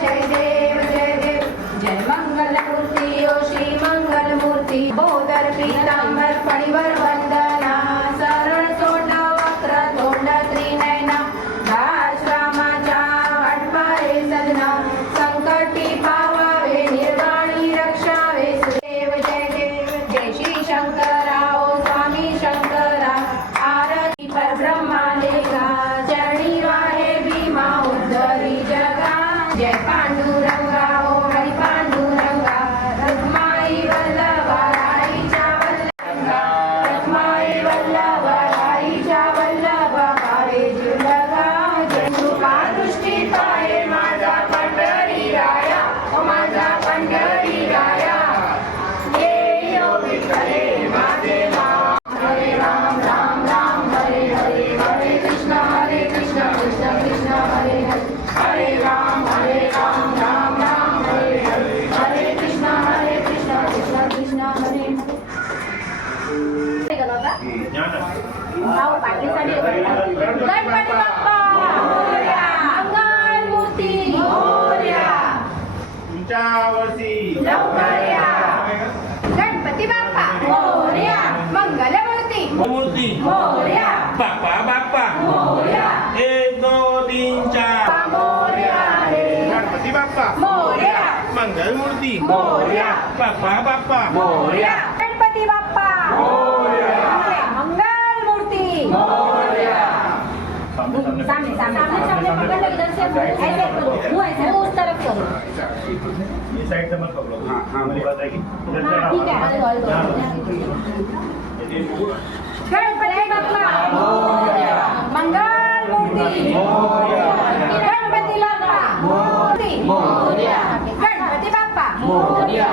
जय देव जय देव जय मंगल मूर्ति ओ श्री मंगल मूर्ति bother पीतांबर फणीवर वंदना शरण तोंड वक्र तोंड त्रिनयना रामाचा वाटपारे सदना संकटी पावावे निर्वाणी रक्षावे देव जय श्री शंकरा ओ स्वामी शंकरा आरती पर ब्रह्मा लेगा चरणी वाहे भीमा उद्धरी जगा जय पांडुरंगा ओ हरि पांडुरंगा रखमाई वल्लभा राईच्या वल्लभा रखमाई वल्लभा राईच्या वल्लभा भावे जिवलगा जय कृपा दृष्टी पाहे माझा पंढरी राया ओ माझा पंढरी राया ये यो विठ्ठले माझे हरे राम राम राम हरे हरे हरे कृष्ण कृष्ण कृष्ण हरे हरे हरे राम राम राम हरे हरे हरे कृष्ण कृष्ण कृष्ण हरे गणपती बाप्पा मोरया मंगल मूर्ती मोरया तुमच्या वर्षी लवकर या गणपती बाप्पा मोरया मंगल मूर्ती मूर्ती मोरया बाप्पा बाप्पा मोरया 1 2 3 4 मोरया रे गणपती बाप्पा मोरया मंगल मूर्ती मोरया बाप्पा बाप्पा मोरया गणपती बाप्पा मोरया मंगल मूर्ती मोरया सामने सामने मंगल इधर से ऐसे करो मुंह ऐसे उस तरफ करो ये साइड से मत पकड़ो हां मेरी बात है कि ठीक है गणपती बाप्पा मोरया मंगल मूर्ती मोरया गणपती बाप्पा मूर्ती मोरया गणपती बाप्पा मोरया